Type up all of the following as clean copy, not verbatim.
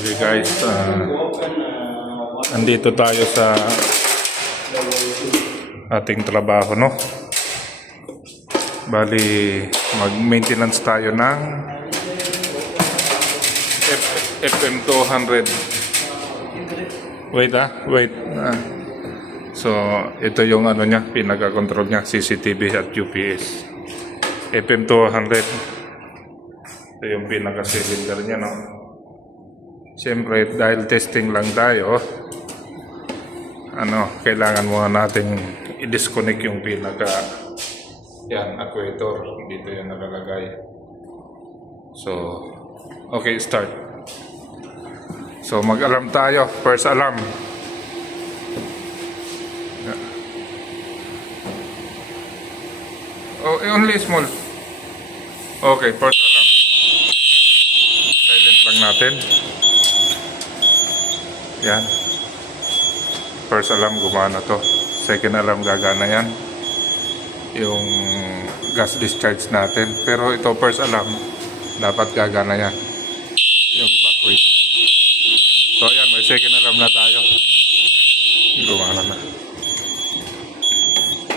Okay guys, andito tayo sa ating trabaho, no? Bali, mag-maintenance tayo ng FM200. Wait. So, ito yung ano niya, pinaka-control niya, CCTV at UPS. FM200. Ito yung pinaka-cylinder niya, no? Siyempre, dahil testing lang tayo, kailangan muna nating i-disconnect yung actuator. Dito yung nakalagay. So, okay, start. So, mag-alarm tayo. First alarm. Oh, only small. Okay, first alarm. Silent lang natin. Yan. First alarm, gumana to. Second alarm, gagana yan. Yung gas discharge natin. Pero ito, first alarm, dapat gagana yan. Yung evacuate. So, ayan, may second alarm na tayo. Gumana na.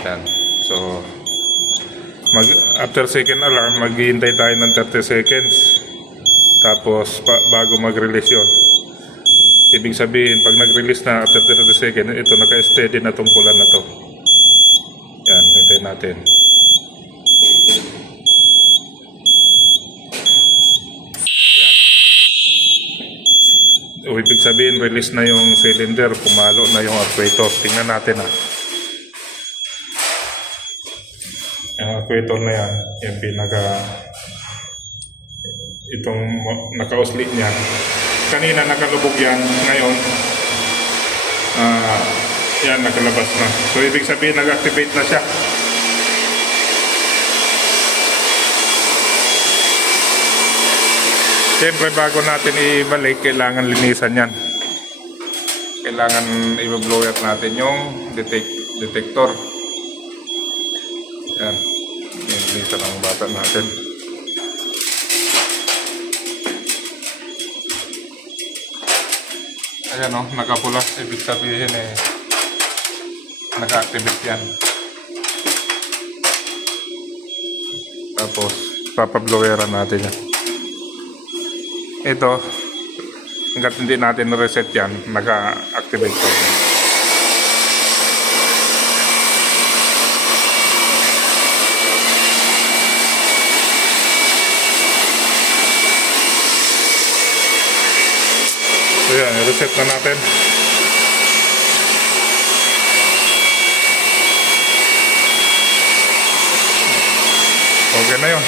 Yan. So, after second alarm, maghihintay tayo ng 30 seconds. Tapos, bago mag-release yun. Ibig sabihin, pag nag-release na after 30 seconds, ito, naka-steady na itong pula na to. Yan, hintayin natin. Yan. O, ibig sabihin, release na yung cylinder, pumalo na yung actuator. Tingnan natin Yung actuator na yan, yung itong naka-oscillate niya. Kanina nakalubog yan, ngayon yan, nakalabas na. So ibig sabihin, nag-activate na siya. Siyempre, bago natin ibalik, kailangan linisan yan. Kailangan i-blower natin yung detector. Yan, linisan ang bata natin. Ayan nakapula. Ibig sabihin naka-activate yan. Tapos, papabloweran natin yan. Ito, hanggat hindi natin reset yan, naka-activate pa yan. So yan, reset na natin. Okay na yun.